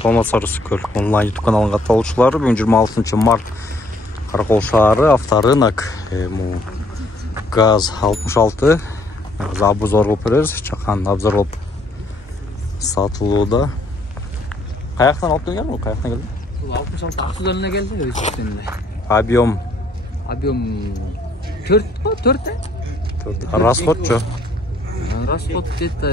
Саламатсыздар, Ысыкөл онлайн YouTube каналының катталуучулары. Бүгүн 26 март Каракол шаары авторынок ГАЗ-66 обзор кылып беребиз. Чакан обзор кылып сатылууда. Каяктан алып келген? Каяктан келди? 66 Аксудан келди, Ресурстен. Объем 4 го, 4. Расход-чу? Расход где-то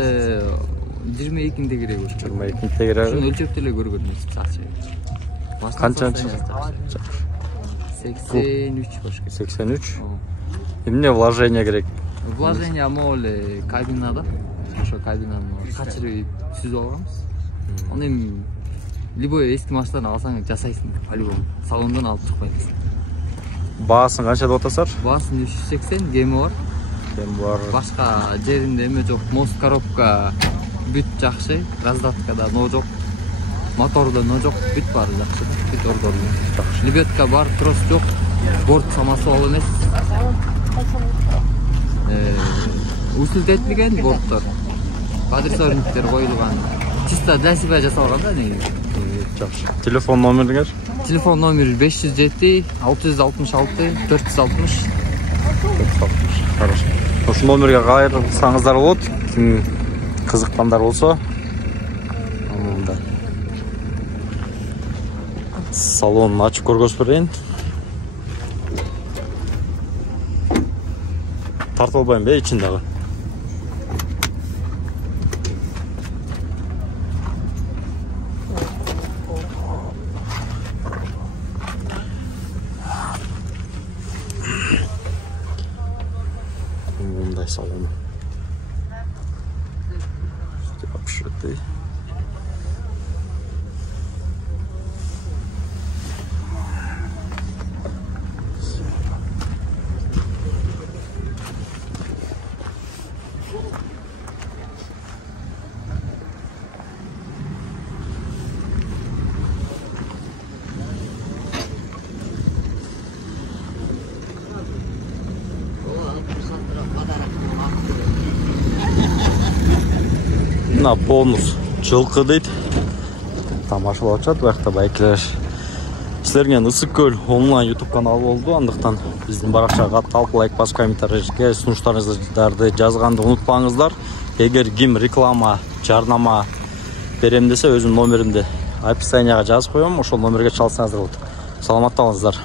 22-нде керек болчу. 22-нде керек. Шуну өлчөп эле көргөнбүз, чакчы. Канчанчы? 83 болуш керек. 83. Эмне вложение керек? Вложение могу эле кабинада. Ошо кабинаны качырып сүзүп алганбыз. Аны эми любой эски машинадан алсаң жасайсың, по-любому. Салондон алып чыкпайсың. Баасын канча деп атасыздар? Баасын 380, кеми бар. Башка жеринде эме жок, мост коробка бүт жакшы, раздатка но жок, мотордо но жок, бүт баары жакшы, бүт ордорлуу. Лебедка бар, трос жок, борт самосвал эмес. Усилдетилген борттор, подрессорниктер коюлган. Чисто для себя жасалган да негизи. Жакшы. Телефон номериңер? Телефон номери 507 666 460. Хорошо. Ошол номерге кайрылсаңыздар болот. Ким кызыккандар болсо. Мындай. Салонун ачып көргөзүп берейин. Тартып албайм бе ичиндеги? Мындай салон. Обшитый. Мына бонус жылкы дейт. Тамашалап жатат, бакта байкелер. Силерге Ысыкөл онлайн YouTube каналы болду. Андыктан биздин баракчага катталып, лайк басып, комментарийге сунуштарыңыздарды жазганды унутпаңыздар. Эгер ким реклама, жарнама берем десе, өзүнүн номеримди описанияга жазып коем, ошол номерге чалсаңыздар болот. Саламатта болуңуздар.